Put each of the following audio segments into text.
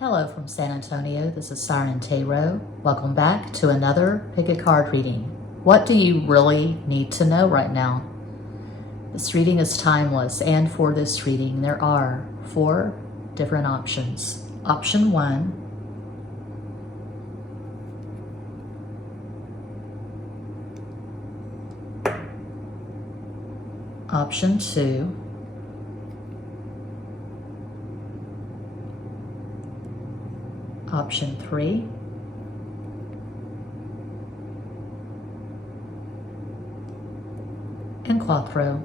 Hello from San Antonio, this is Siren Tarot. Welcome back to another Pick a Card reading. What do you really need to know right now? This reading is timeless, and for this reading there are 4 different options. Option 1, option 2, option 3, and Quattro,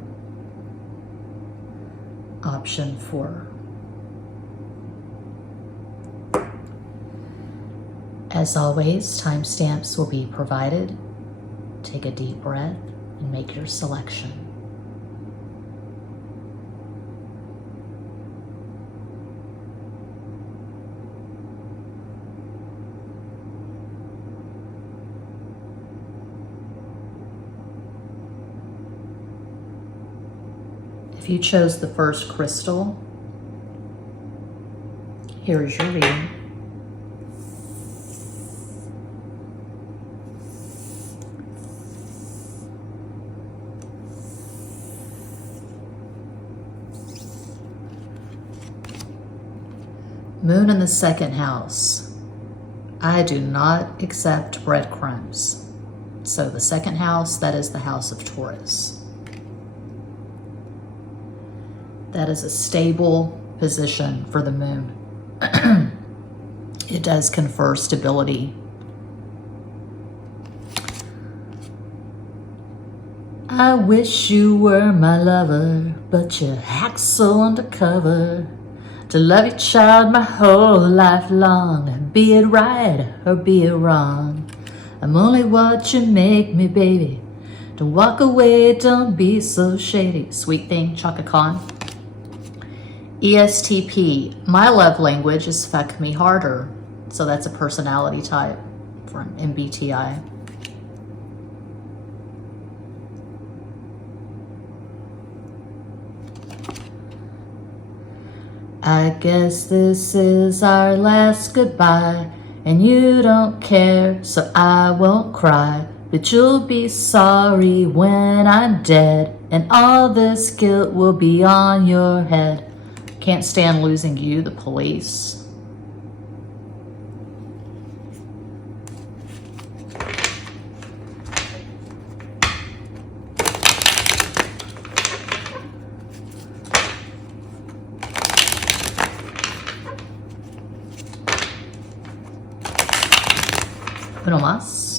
option 4. As always, timestamps will be provided. Take a deep breath and make your selection. If you chose the first crystal, here is your reading. Moon in the second house. I do not accept breadcrumbs. So the second house, that is the house of Taurus. That is a stable position for the moon. It does confer stability. I wish you were my lover, but you act so undercover. To love you, child, my whole life long. Be it right or be it wrong. I'm only what you make me, baby. Don't walk away, don't be so shady. Sweet thing, Chaka Khan. ESTP, my love language is fuck me harder. So that's a personality type from MBTI. I guess this is our last goodbye, and you don't care, so I won't cry. But you'll be sorry when I'm dead, and all this guilt will be on your head. Can't stand losing you, the police. Uno más.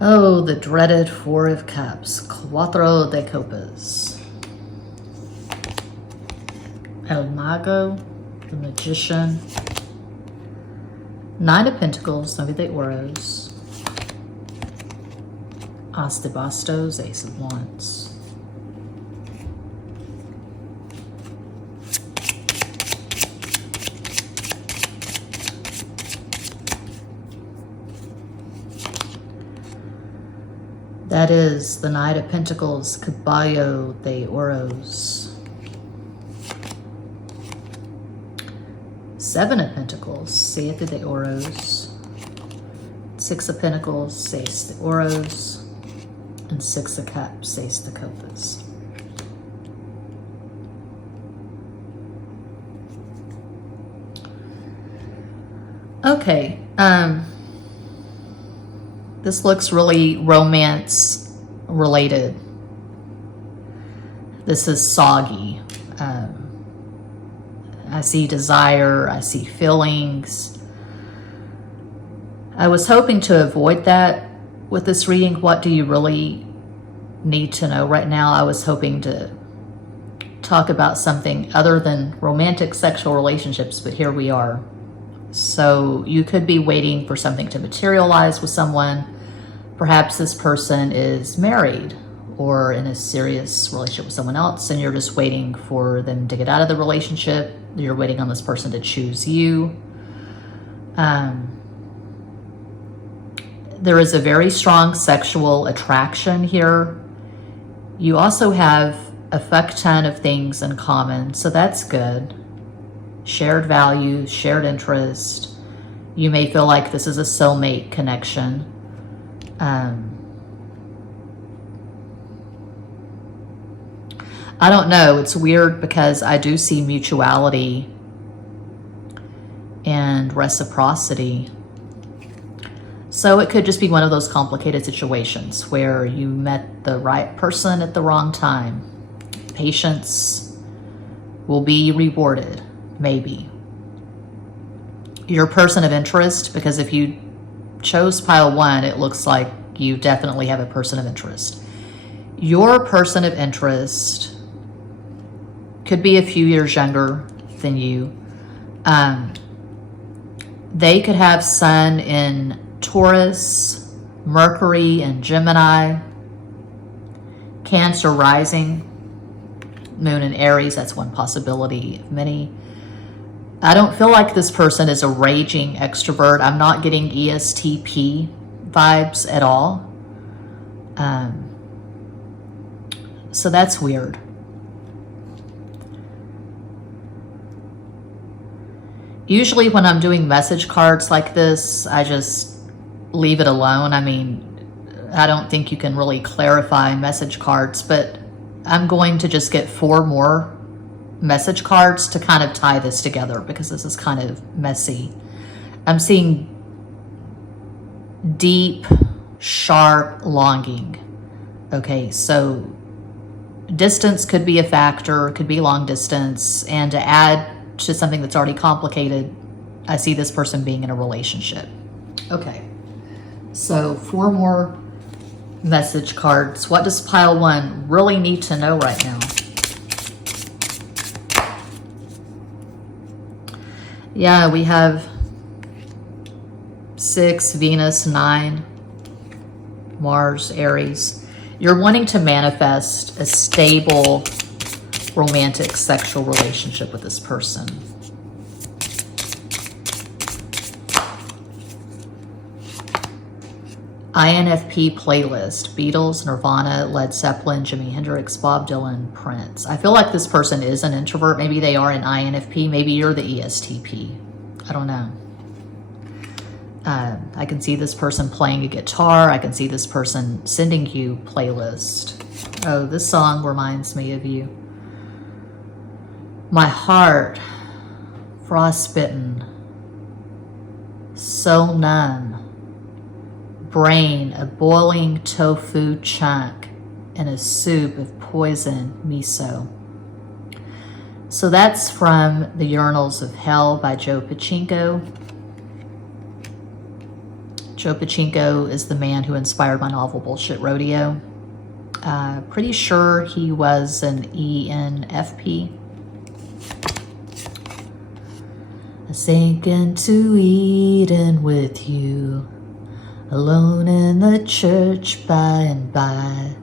Oh, the dreaded 4 of Cups, Cuatro de Copas. El Mago, the Magician. 9 of Pentacles, 9 de Oros. As de Bastos, Ace of Wands. That is the Knight of Pentacles, Caballo de Oros. 7 of Pentacles, Siete de Oros. 6 of Pentacles, Seis de Oros. And 6 of Cups, Seis de Copas. Okay, this looks really romance related. This is soggy. I see desire, I see feelings. I was hoping to avoid that with this reading. What do you really need to know right now? I was hoping to talk about something other than romantic sexual relationships, but here we are. So you could be waiting for something to materialize with someone. Perhaps this person is married or in a serious relationship with someone else, and you're just waiting for them to get out of the relationship. You're waiting on this person to choose you. There is a very strong sexual attraction here. You also have a fuck ton of things in common, so that's good. Shared values, shared interest. You may feel like this is a soulmate connection. I don't know. It's weird because I do see mutuality and reciprocity. So it could just be one of those complicated situations where you met the right person at the wrong time. Patience will be rewarded, maybe. Your person of interest, because if you chose pile 1, it looks like you definitely have a person of interest. Your person of interest could be a few years younger than you. They could have Sun in Taurus, Mercury in Gemini, Cancer rising, Moon in Aries. That's one possibility of many. I don't feel like this person is a raging extrovert. I'm not getting ESTP vibes at all. So that's weird. Usually when I'm doing message cards like this, I just leave it alone. I mean, I don't think you can really clarify message cards, but I'm going to just get 4 more message cards to kind of tie this together because this is kind of messy. I'm seeing deep, sharp longing. Okay, so distance could be a factor, could be long distance, and to add to something that's already complicated, I see this person being in a relationship. Okay, so 4 more message cards. What does pile 1 really need to know right now? Yeah, we have 6, Venus, 9, Mars, Aries. You're wanting to manifest a stable, romantic, sexual relationship with this person. INFP playlist: Beatles, Nirvana, Led Zeppelin, Jimi Hendrix, Bob Dylan, Prince. I feel like this person is an introvert. Maybe they are an INFP. Maybe you're the ESTP. I don't know. I can see this person playing a guitar. I can see this person sending you playlist. Oh, this song reminds me of you. My heart, frostbitten, so numb. Brain, a boiling tofu chunk in a soup of poison miso. So that's from The Urinals of Hell by Joe Pachinko. Joe Pachinko is the man who inspired my novel Bullshit Rodeo. Pretty sure he was an ENFP. I sink into Eden with you, alone in the church by and by.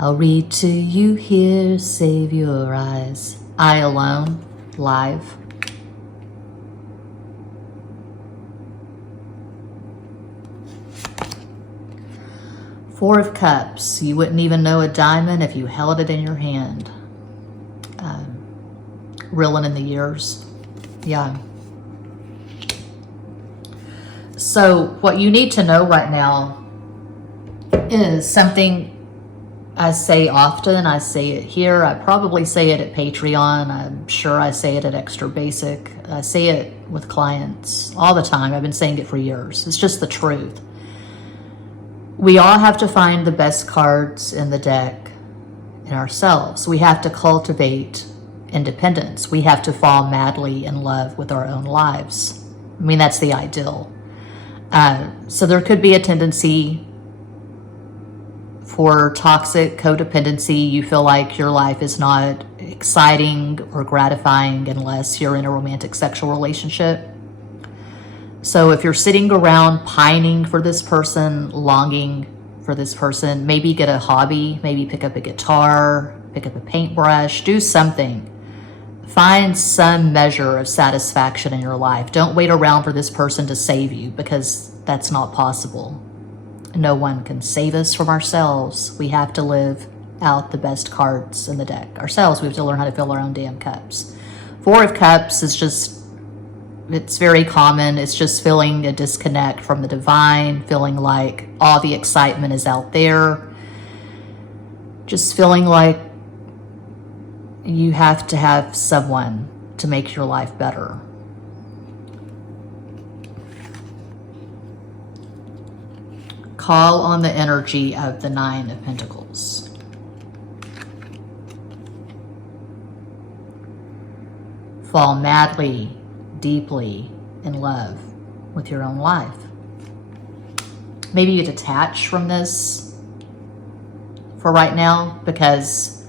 I'll read to you here, save your eyes. I Alone, live. Four of Cups. You wouldn't even know a diamond if you held it in your hand. Reeling in the years. Yeah. So what you need to know right now is something I say often. I say it here. I probably say it at Patreon. I'm sure I say it at Extra Basic. I say it with clients all the time. I've been saying it for years. It's just the truth. We all have to find the best cards in the deck in ourselves. We have to cultivate independence. We have to fall madly in love with our own lives. I mean, that's the ideal. So there could be a tendency for toxic codependency. You feel like your life is not exciting or gratifying unless you're in a romantic sexual relationship. So if you're sitting around pining for this person, longing for this person, maybe get a hobby, maybe pick up a guitar, pick up a paintbrush, do something. Find some measure of satisfaction in your life. Don't wait around for this person to save you, because that's not possible. No one can save us from ourselves. We have to live out the best cards in the deck ourselves. We have to learn how to fill our own damn cups. Four of Cups is just, it's very common. It's just feeling a disconnect from the divine, feeling like all the excitement is out there. Just feeling like you have to have someone to make your life better. Call on the energy of the Nine of Pentacles. Fall madly, deeply in love with your own life. Maybe you detach from this for right now, because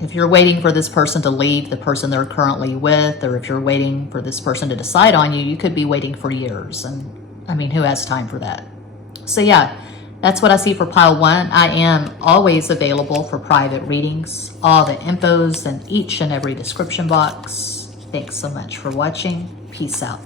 if you're waiting for this person to leave the person they're currently with, or if you're waiting for this person to decide on you, you could be waiting for years. And I mean, who has time for that? So yeah, that's what I see for pile one. I am always available for private readings. All the info's in each and every description box. Thanks so much for watching. Peace out.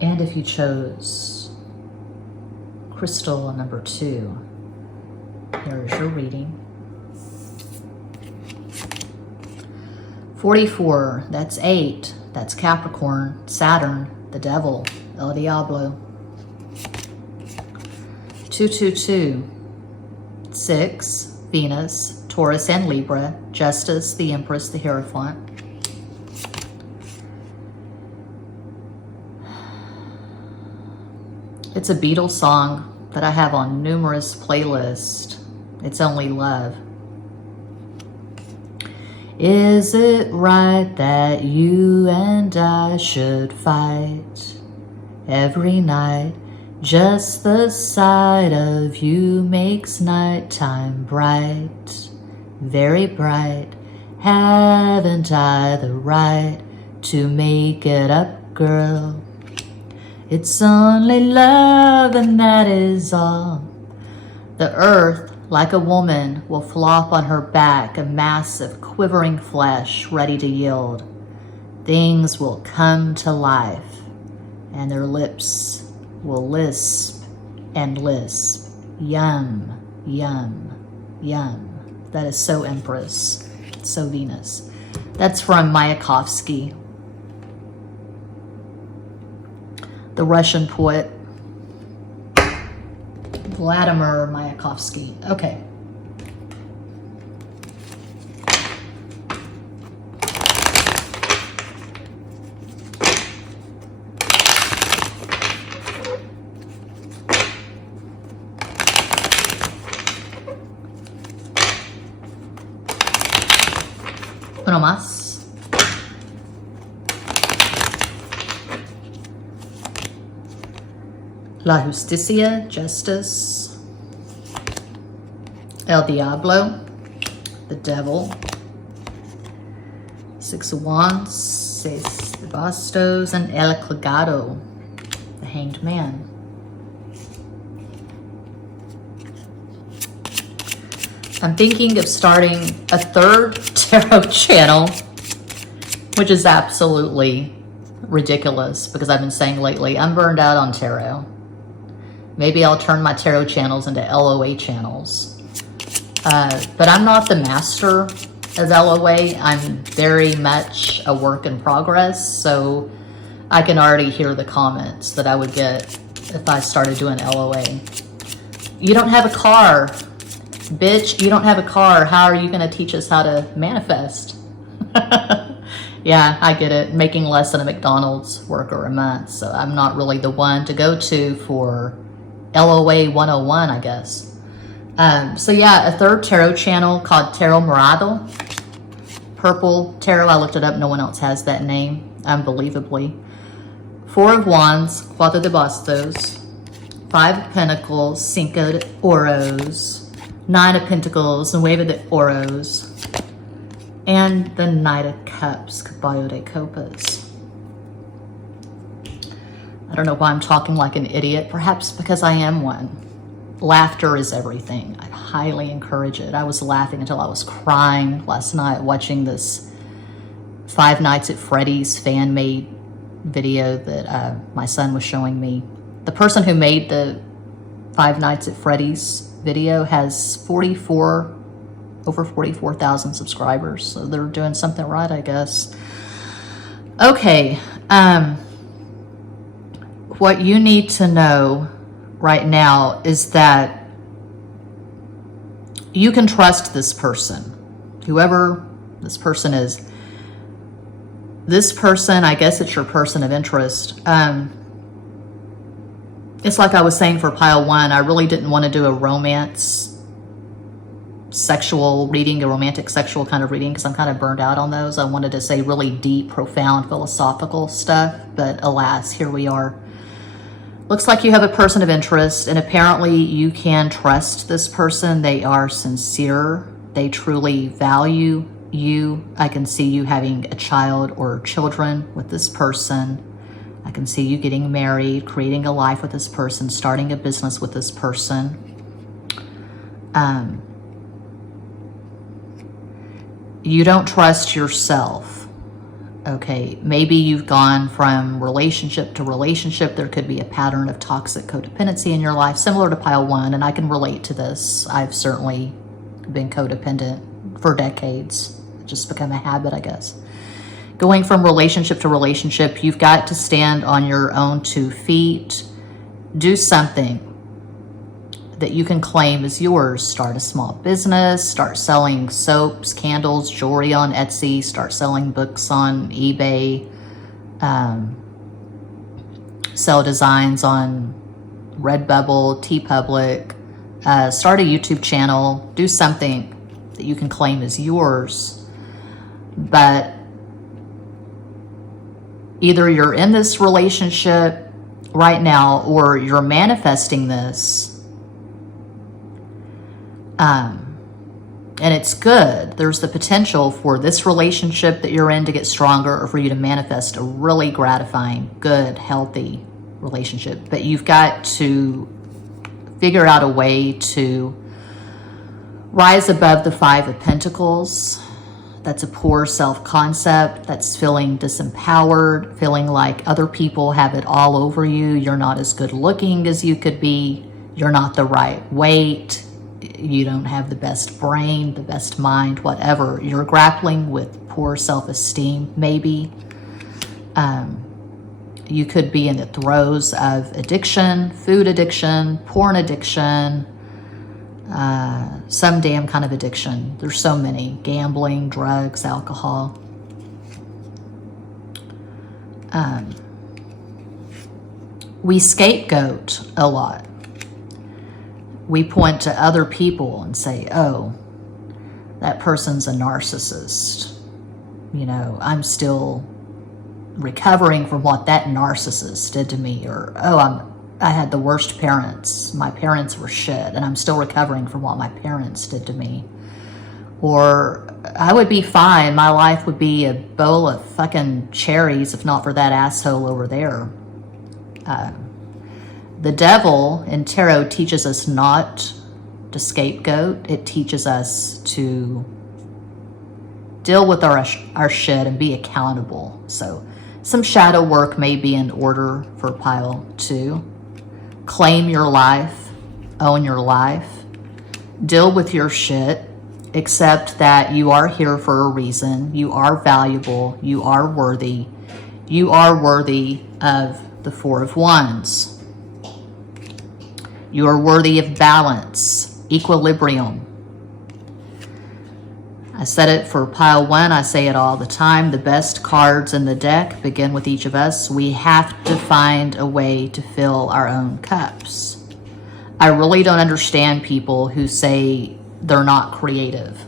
And if you chose crystal number 2, here is your reading. 44, that's 8, that's Capricorn, Saturn, the devil, El Diablo. 222, 6, Venus, Taurus and Libra, Justice, the Empress, the Hierophant. It's a Beatles song that I have on numerous playlists. It's Only Love. Is it right that you and I should fight every night? Just the sight of you makes nighttime bright, very bright. Haven't I the right to make it up, girl? It's only love and that is all. The earth, like a woman, will flop on her back, a mass of quivering flesh ready to yield. Things will come to life, and their lips will lisp and lisp. Yum, yum, yum. That is so Empress, so Venus. That's from Mayakovsky, the Russian poet, Vladimir Mayakovsky. Okay. Uno más. La Justicia, Justice. El Diablo, the Devil. 6 of Wands, 6 de Bastos, and El Colgado, the Hanged Man. I'm thinking of starting a 3rd tarot channel, which is absolutely ridiculous because I've been saying lately, I'm burned out on tarot. Maybe I'll turn my tarot channels into LOA channels. But I'm not the master of LOA. I'm very much a work in progress, so I can already hear the comments that I would get if I started doing LOA. You don't have a car, bitch. You don't have a car. How are you going to teach us how to manifest? Yeah, I get it. Making less than a McDonald's worker a month, so I'm not really the one to go to for LOA 101, I guess. So yeah, a 3rd tarot channel called Tarot Morado. Purple Tarot, I looked it up, no one else has that name, unbelievably. 4 of Wands, 4 de Bastos, 5 of Pentacles, 5 de Oros, 9 of Pentacles, 9 de Oros, and the Knight of Cups, Caballo de Copas. I don't know why I'm talking like an idiot, perhaps because I am one. Laughter is everything. I highly encourage it. I was laughing until I was crying last night watching this Five Nights at Freddy's fan-made video that my son was showing me. The person who made the Five Nights at Freddy's video has over 44,000 subscribers, so they're doing something right, I guess. Okay, what you need to know right now is that you can trust this person, whoever this person is. This person, I guess it's your person of interest. It's like I was saying for pile 1, I really didn't want to do a romantic sexual kind of reading because I'm kind of burned out on those. I wanted to say really deep, profound, philosophical stuff, but alas, here we are. Looks like you have a person of interest, and apparently you can trust this person. They are sincere. They truly value you. I can see you having a child or children with this person. I can see you getting married, creating a life with this person, starting a business with this person. You don't trust yourself. Okay, maybe you've gone from relationship to relationship. There could be a pattern of toxic codependency in your life, similar to pile 1, and I can relate to this. I've certainly been codependent for decades. It's just become a habit, I guess. Going from relationship to relationship, you've got to stand on your own 2 feet. Do something that you can claim as yours. Start a small business, start selling soaps, candles, jewelry on Etsy, start selling books on eBay, sell designs on Redbubble, TeePublic, start a YouTube channel, do something that you can claim as yours. But either you're in this relationship right now or you're manifesting this. And it's good. There's the potential for this relationship that you're in to get stronger or for you to manifest a really gratifying, good, healthy relationship. But you've got to figure out a way to rise above the 5 of Pentacles. That's a poor self-concept. That's feeling disempowered, feeling like other people have it all over you. You're not as good looking as you could be. You're not the right weight. You don't have the best brain, the best mind, whatever. You're grappling with poor self-esteem, maybe. You could be in the throes of addiction, food addiction, porn addiction, some damn kind of addiction. There's so many. Gambling, drugs, alcohol. We scapegoat a lot. We point to other people and say, oh, that person's a narcissist. You know, I'm still recovering from what that narcissist did to me. Or, oh, I had the worst parents. My parents were shit, and I'm still recovering from what my parents did to me. Or, I would be fine. My life would be a bowl of fucking cherries if not for that asshole over there. The devil in tarot teaches us not to scapegoat. It teaches us to deal with our shit and be accountable. So some shadow work may be in order for pile 2. Claim your life, own your life, deal with your shit, accept that you are here for a reason. You are valuable. You are worthy. You are worthy of the 4 of Wands. You are worthy of balance, equilibrium. I said it for pile 1. I say it all the time. The best cards in the deck begin with each of us. We have to find a way to fill our own cups. I really don't understand people who say they're not creative.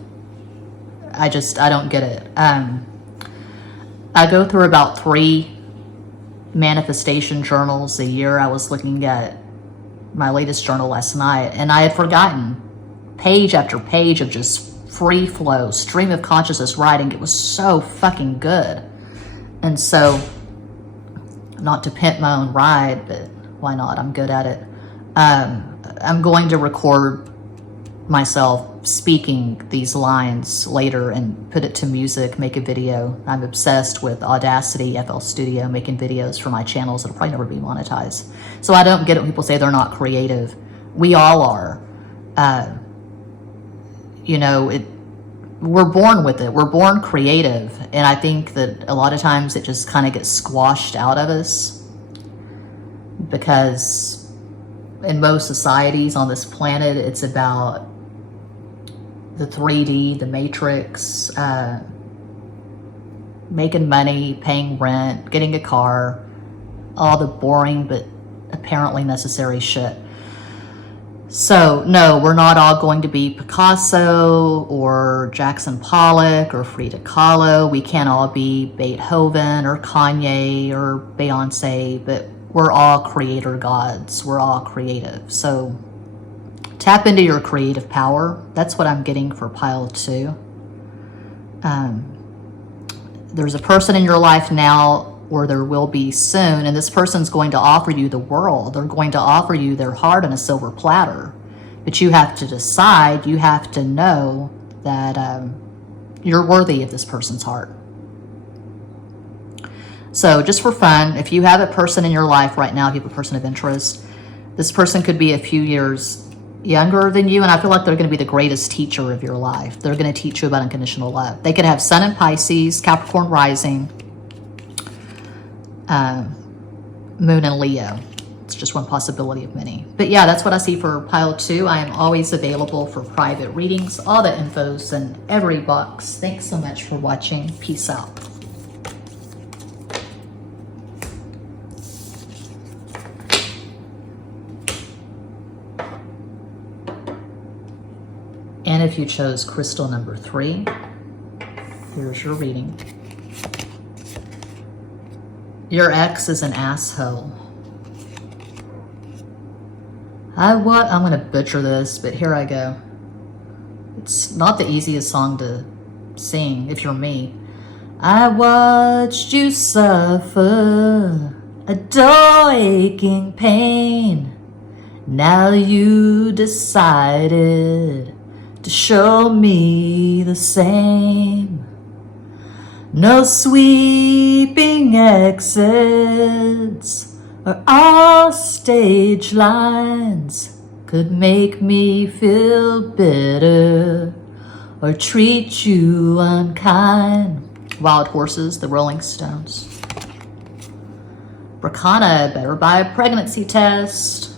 I don't get it. I go through about 3 manifestation journals a year. I was looking at my latest journal last night, and I had forgotten page after page of just free flow, stream of consciousness writing. It was so fucking good. And so not to pimp my own ride, but why not? I'm good at it. I'm going to record myself speaking these lines later and put it to music, make a video. I'm obsessed with Audacity, FL Studio, making videos for my channels that'll probably never be monetized. So I don't get it when people say they're not creative. We all are. You know, we're born with it. We're born creative. And I think that a lot of times it just kind of gets squashed out of us, because in most societies on this planet, it's about the 3D, the matrix, making money, paying rent, getting a car, all the boring but apparently necessary shit. So no, we're not all going to be Picasso or Jackson Pollock or Frida Kahlo. We can't all be Beethoven or Kanye or Beyonce, but we're all creator gods. We're all creative. So tap into your creative power. That's what I'm getting for pile 2. There's a person in your life now, or there will be soon, and this person's going to offer you the world. They're going to offer you their heart on a silver platter. But you have to decide, you have to know that you're worthy of this person's heart. So just for fun, if you have a person in your life right now, if you have a person of interest, this person could be a few years younger than you, and I feel like they're going to be the greatest teacher of your life. They're going to teach you about unconditional love. They could have Sun in Pisces, Capricorn rising, Moon in Leo. It's just one possibility of many. But yeah, that's what I see for pile 2. I am always available for private readings. All the info's in every box. Thanks so much for watching. Peace out. And if you chose crystal number 3, here's your reading. Your ex is an asshole. I'm gonna butcher this, but here I go. It's not the easiest song to sing if you're me. I watched you suffer a dull aching pain. Now you decided to show me the same. No sweeping exits or all stage lines could make me feel bitter or treat you unkind. Wild Horses, the Rolling Stones. Bracana, better buy a pregnancy test.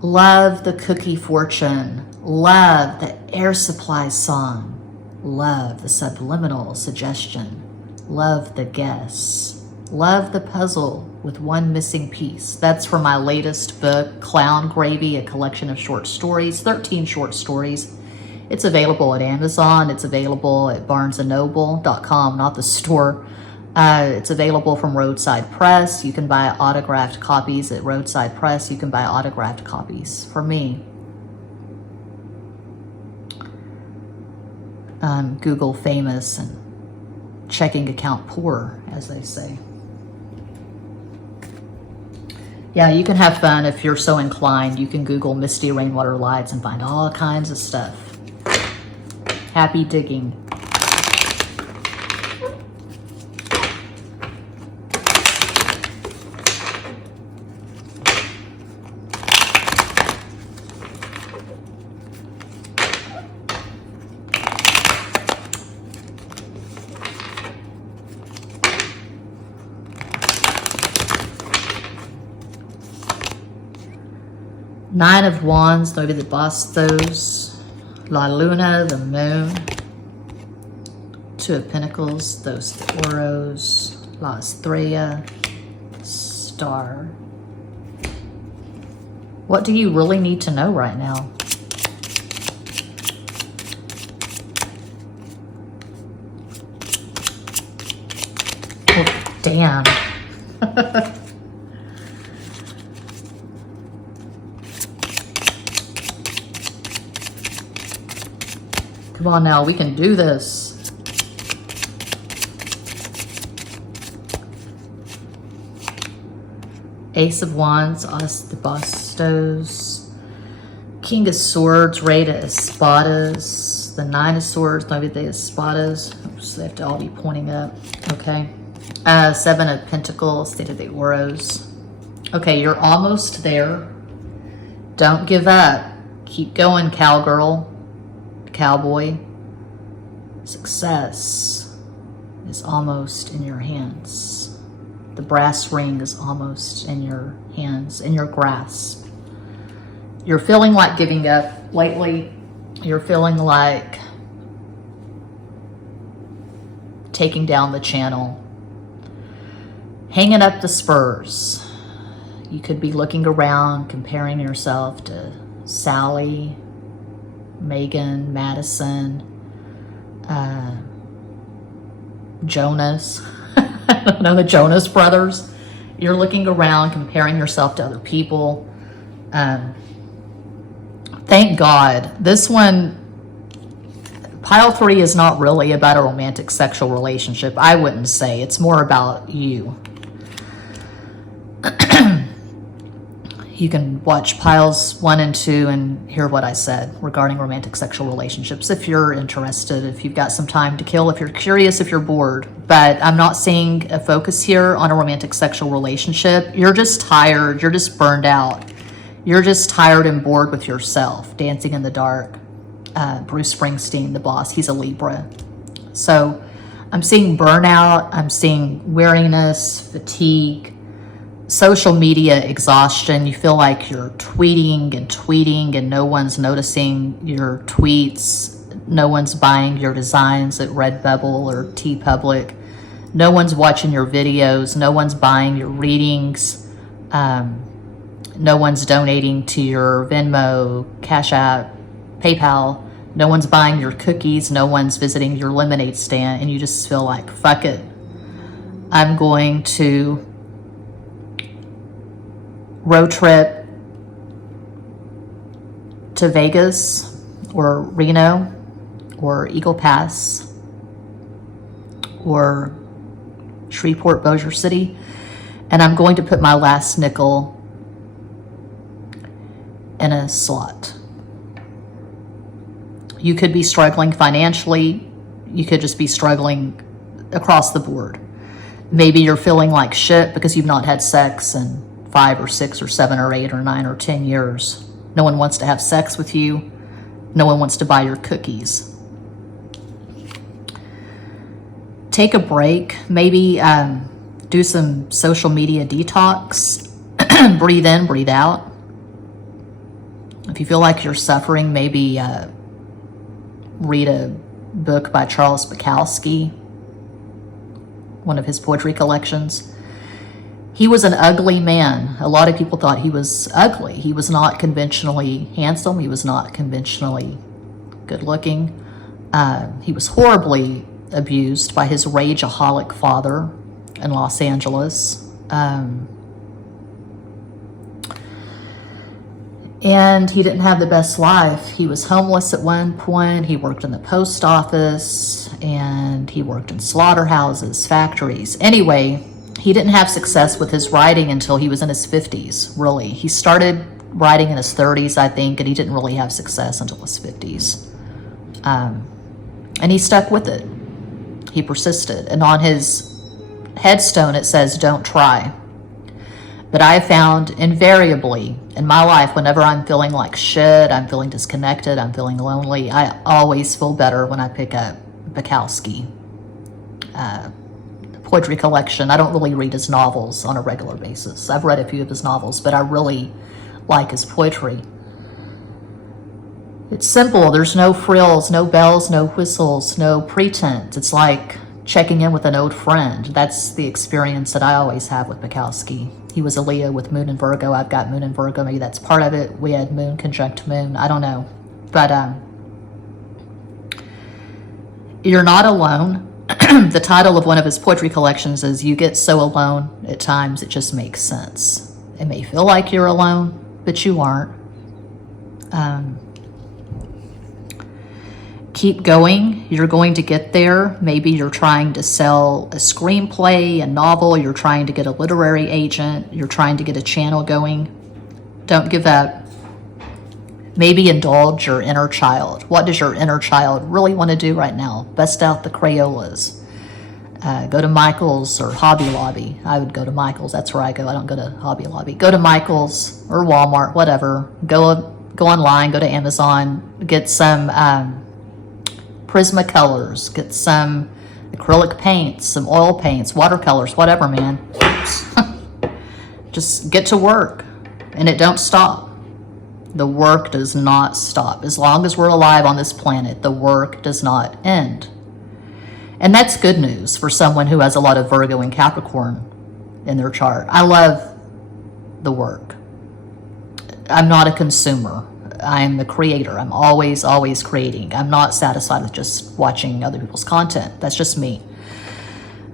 Love the Cookie Fortune. Love the Air Supply song. Love the subliminal suggestion. Love the guess. Love the puzzle with one missing piece. That's for my latest book, Clown Gravy, a collection of short stories, 13 short stories. It's available at Amazon. It's available at barnesandnoble.com, not the store. It's available from Roadside Press. You can buy autographed copies at Roadside Press. You can buy autographed copies for me. Google famous and checking account poor, as they say. Yeah, you can have fun if you're so inclined. You can Google Misty Rainwater Lights and find all kinds of stuff. Happy digging. Nine of Wands, maybe the Bastos. La Luna, the Moon. Two of Pentacles, those Oros. La Estrella, Star. What do you really need to know right now? Oh, damn. Come on now, we can do this. Ace of Wands, As de Bastos, King of Swords, Rey de Espadas, the Nine of Swords, Nueve de Espadas. Oops, they have to all be pointing up. Okay. Seven of Pentacles, Siete de Oros. Okay, you're almost there. Don't give up. Keep going, cowgirl, cowboy. Success is almost in your hands. The brass ring is almost in your hands, in your grasp. You're feeling like giving up lately. You're feeling like taking down the channel, hanging up the spurs. You could be looking around, comparing yourself to Sally, Megan, Madison, Jonas. I don't know, the Jonas Brothers. You're looking around, comparing yourself to other people. Thank God. This one, pile 3 is not really about a romantic sexual relationship. I wouldn't say. It's more about you. You can watch piles 1 and 2 and hear what I said regarding romantic sexual relationships if you're interested, if you've got some time to kill, if you're curious, if you're bored. But I'm not seeing a focus here on a romantic sexual relationship. You're just tired. You're just burned out. You're just tired and bored with yourself. Dancing in the Dark. Bruce Springsteen, the boss, he's a Libra. So I'm seeing burnout. I'm seeing weariness, fatigue, social media exhaustion. You feel like you're tweeting and no one's noticing your tweets. No one's buying your designs at Redbubble or TeePublic. No one's watching your videos. No one's buying your readings. No one's donating to your Venmo, Cash App, PayPal. No one's buying your cookies. No one's visiting your lemonade stand. And you just feel like, fuck it. I'm going to road trip to Vegas or Reno or Eagle Pass or Shreveport, Bossier City, and I'm going to put my last nickel in a slot. You could be struggling financially. You could just be struggling across the board. Maybe you're feeling like shit because you've not had sex in 5 or 6 or 7 or 8 or 9 or 10 years. No one wants to have sex with you. No one wants to buy your cookies. Take a break. Maybe do some social media detox. Breathe in, breathe out. If you feel like you're suffering, maybe read a book by Charles Bukowski, one of his poetry collections. He was an ugly man. A lot of people thought he was ugly. He was not conventionally handsome. He was not conventionally good looking. He was horribly abused by his rageaholic father in Los Angeles. And he didn't have the best life. He was homeless at one point. He worked in the post office and he worked in slaughterhouses, factories. Anyway, he didn't have success with his writing until he was in his 50s, really. He started writing in his 30s, I think, and he didn't really have success until his 50s. And he stuck with it. He persisted. And on his headstone, it says, "Don't try." But I found invariably in my life, whenever I'm feeling like shit, I'm feeling disconnected, I'm feeling lonely, I always feel better when I pick up Bukowski. Poetry collection. I don't really read his novels on a regular basis. I've read a few of his novels, but I really like his poetry. It's simple. There's no frills, no bells, no whistles, no pretense. It's like checking in with an old friend. That's the experience that I always have with Bukowski. He was a Leo with Moon and Virgo. I've got Moon and Virgo. Maybe that's part of it. We had Moon conjunct Moon. I don't know. But you're not alone. The title of one of his poetry collections is "You Get So Alone, at Times It Just Makes Sense." It may feel like you're alone, but you aren't. keep going. You're going to get there. Maybe you're trying to sell a screenplay, a novel. You're trying to get a literary agent. You're trying to get a channel going. Don't give up. Maybe indulge your inner child. What does your inner child really want to do right now? Bust out the Crayolas. Go to Michael's or Hobby Lobby. I would go to Michael's. That's where I go. I don't go to Hobby Lobby. Go to Michael's or Walmart, whatever. Go online. Go to Amazon. Get some Prismacolors. Get some acrylic paints, some oil paints, watercolors, whatever, man. Just get to work, and it don't stop. The work does not stop. As long as we're alive on this planet, the work does not end. And that's good news for someone who has a lot of Virgo and Capricorn in their chart. I love the work. I'm not a consumer. I'm the creator. I'm always, always creating. I'm not satisfied with just watching other people's content. That's just me.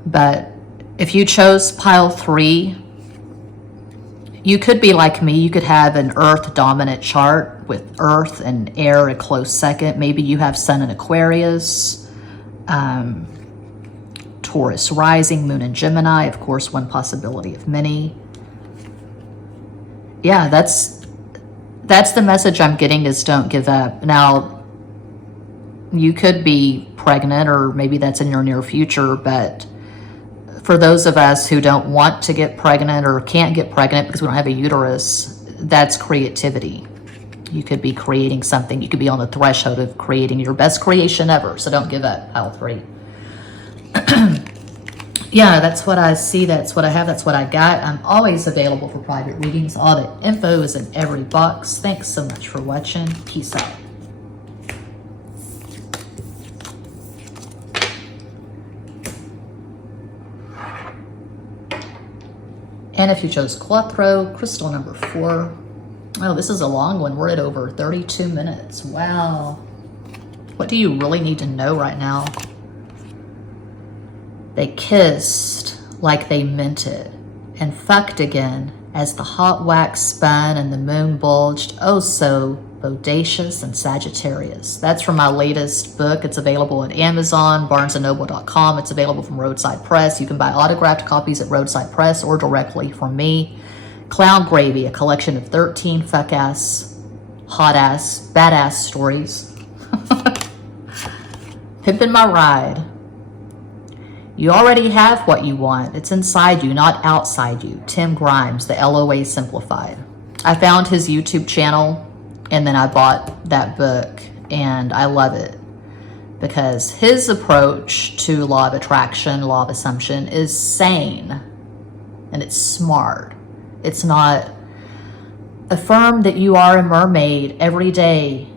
But if you chose pile 3, you could be like me. You could have an Earth dominant chart with Earth and air a close second. Maybe you have Sun in Aquarius, Taurus rising, Moon in Gemini. Of course, one possibility of many. Yeah, that's the message I'm getting, is don't give up. Now, you could be pregnant, or maybe that's in your near future, but for those of us who don't want to get pregnant or can't get pregnant because we don't have a uterus, that's creativity. You could be creating something. You could be on the threshold of creating your best creation ever. So don't give up, pile 3. Yeah, that's what I see. That's what I have. That's what I got. I'm always available for private readings. All the info is in every box. Thanks so much for watching. Peace out. And if you chose Quattro, crystal number 4. Oh, this is a long one. We're at over 32 minutes. Wow. What do you really need to know right now? They kissed like they meant it, and fucked again as the hot wax spun and the moon bulged, oh so bodacious and Sagittarius. That's from my latest book. It's available at Amazon, barnesandnoble.com. It's available from Roadside Press. You can buy autographed copies at Roadside Press or directly from me. Clown Gravy, a collection of 13 fuck-ass, hot-ass, badass stories. Pimpin' My Ride. You already have what you want. It's inside you, not outside you. Tim Grimes, the LOA Simplified. I found his YouTube channel, and then I bought that book, and I love it because his approach to law of attraction, law of assumption, is sane, and it's smart. It's not affirm that you are a mermaid every day.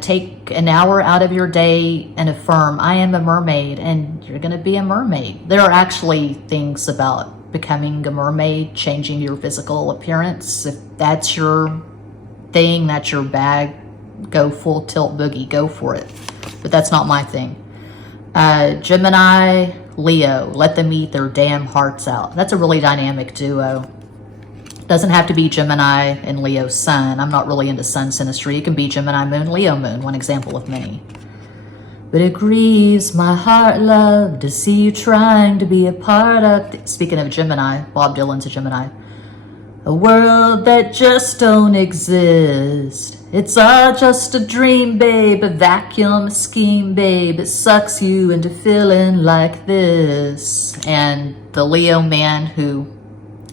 Take an hour out of your day and affirm, I am a mermaid, and you're going to be a mermaid. There are actually things about becoming a mermaid, changing your physical appearance. If that's your thing, that's your bag, go full tilt boogie, go for it. But that's not my thing. Gemini, Leo, let them eat their damn hearts out. That's a really dynamic duo. Doesn't have to be Gemini and Leo Sun. I'm not really into Sun synastry. It can be Gemini Moon, Leo Moon, one example of many. But it grieves my heart, love, to see you trying to be a part of... Speaking of Gemini, Bob Dylan's a Gemini. A world that just don't exist. It's all just a dream, babe, a vacuum, a scheme, babe. It sucks you into feeling like this. And the Leo man who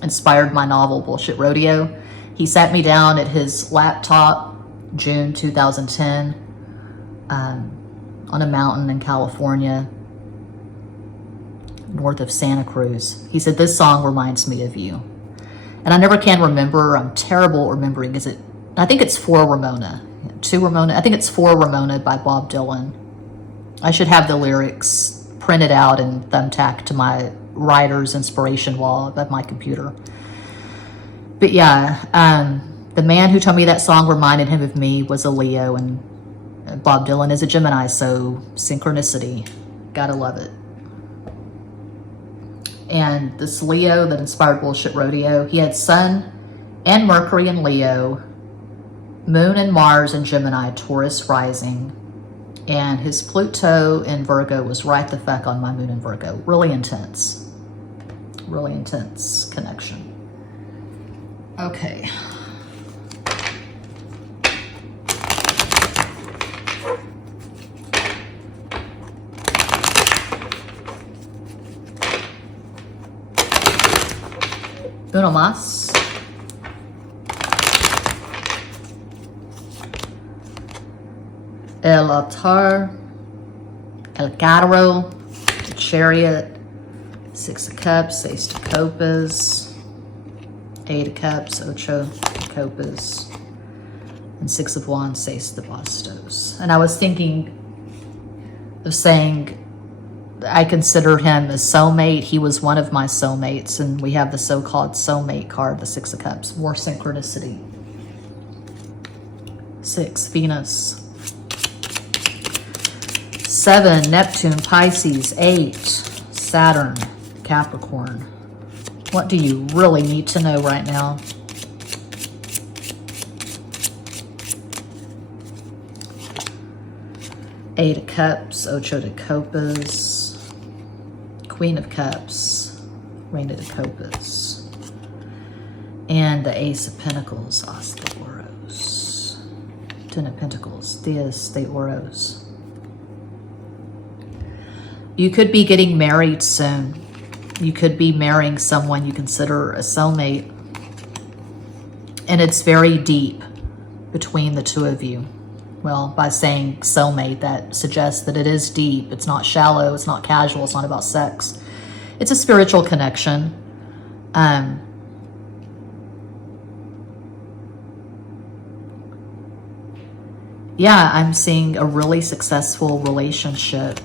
inspired my novel, Bullshit Rodeo, he sat me down at his laptop, June 2010, on a mountain in California, north of Santa Cruz. He said, this song reminds me of you. And I never can remember. I'm terrible at remembering. I think it's For Ramona. To Ramona. I think it's For Ramona by Bob Dylan. I should have the lyrics printed out and thumbtacked to my writer's inspiration wall of my computer. But yeah, the man who told me that song reminded him of me was a Leo, and Bob Dylan is a Gemini, so synchronicity. Gotta love it. And this Leo that inspired Bullshit Rodeo, he had Sun and Mercury in Leo, Moon and Mars in Gemini, Taurus rising, And his Pluto in Virgo was right the fuck on my moon in Virgo. Really intense connection. Okay. Uno más. El altar, el carro, the chariot, 6 of cups, ace de copas, 8 of cups, ocho de copas, and 6 of wands, seis de bastos. And I was thinking of saying I consider him a soulmate. He was one of my soulmates, and we have the so-called soulmate card, the 6 of cups, more synchronicity. 6, Venus. 7, Neptune, Pisces. 8, Saturn, Capricorn. What do you really need to know right now? Eight of Cups, Ocho de Copas, Queen of Cups, Reina de Copas, and the Ace of Pentacles, As de Oros. 10 of Pentacles, Diez de Oros. You could be getting married soon. You could be marrying someone you consider a soulmate. And it's very deep between the two of you. Well, by saying soulmate, that suggests that it is deep. It's not shallow. It's not casual. It's not about sex. It's a spiritual connection. Yeah, I'm seeing a really successful relationship.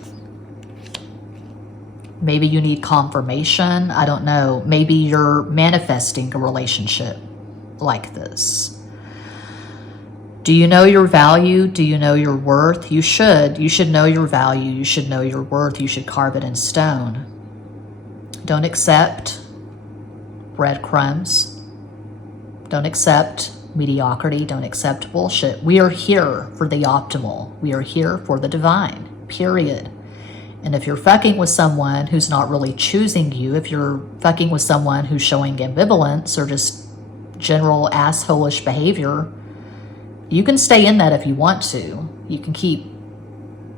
Maybe you need confirmation. I don't know. Maybe you're manifesting a relationship like this. Do you know your value? Do you know your worth? You should. You should know your value. You should know your worth. You should carve it in stone. Don't accept breadcrumbs. Don't accept mediocrity. Don't accept bullshit. We are here for the optimal. We are here for the divine, period. And if you're fucking with someone who's not really choosing you, if you're fucking with someone who's showing ambivalence or just general asshole-ish behavior, you can stay in that if you want to. You can keep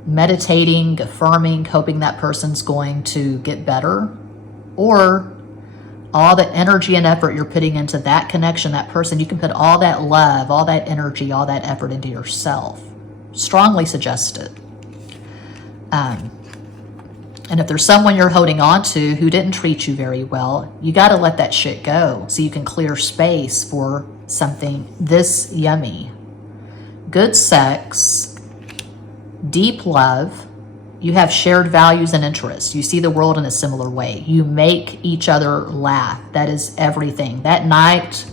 meditating, affirming, hoping that person's going to get better. Or all the energy and effort you're putting into that connection, that person, you can put all that love, all that energy, all that effort into yourself. Strongly suggest it. And if there's someone you're holding on to who didn't treat you very well, you got to let that shit go so you can clear space for something this yummy. Good sex, deep love. You have shared values and interests. You see the world in a similar way. You make each other laugh. That is everything. That night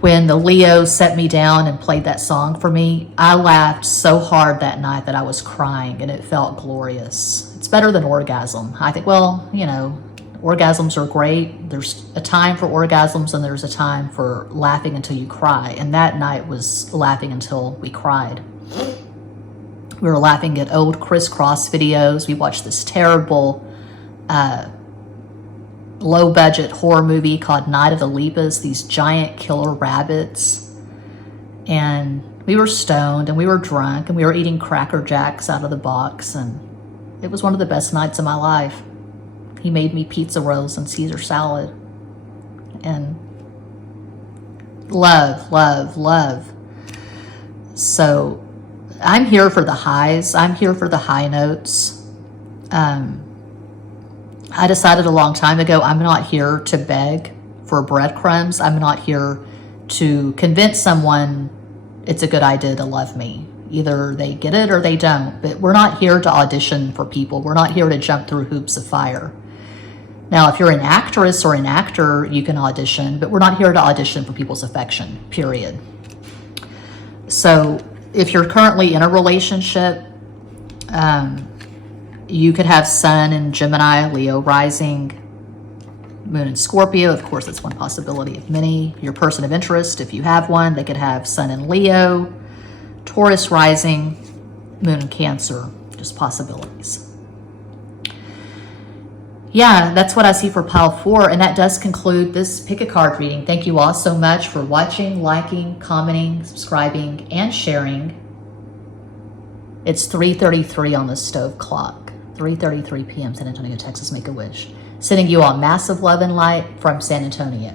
when the Leo set me down and played that song for me, I laughed so hard that night that I was crying, and it felt glorious. It's better than orgasm. I think, well, you know, orgasms are great. There's a time for orgasms and there's a time for laughing until you cry. And that night was laughing until we cried. We were laughing at old Crisscross videos. We watched this terrible low-budget horror movie called Night of the Lepus, these giant killer rabbits. And we were stoned and we were drunk and we were eating Cracker Jacks out of the box. And it was one of the best nights of my life. He made me pizza rolls and Caesar salad. And love, love, love. So I'm here for the highs. I'm here for the high notes. I decided a long time ago, I'm not here to beg for breadcrumbs. I'm not here to convince someone it's a good idea to love me. Either they get it or they don't. But we're not here to audition for people. We're not here to jump through hoops of fire. Now, if you're an actress or an actor, you can audition, but we're not here to audition for people's affection, period. So if you're currently in a relationship, you could have Sun in Gemini, Leo rising, Moon in Scorpio. Of course, that's one possibility of many. Your person of interest, if you have one, they could have Sun in Leo, Taurus rising, moon and Cancer, just possibilities. Yeah, that's what I see for pile 4, and that does conclude this pick a card reading. Thank you all so much for watching, liking, commenting, subscribing, and sharing. It's 3:33 on the stove clock. 3:33 p.m. San Antonio, Texas. Make a wish. Sending you all massive love and light from San Antonio.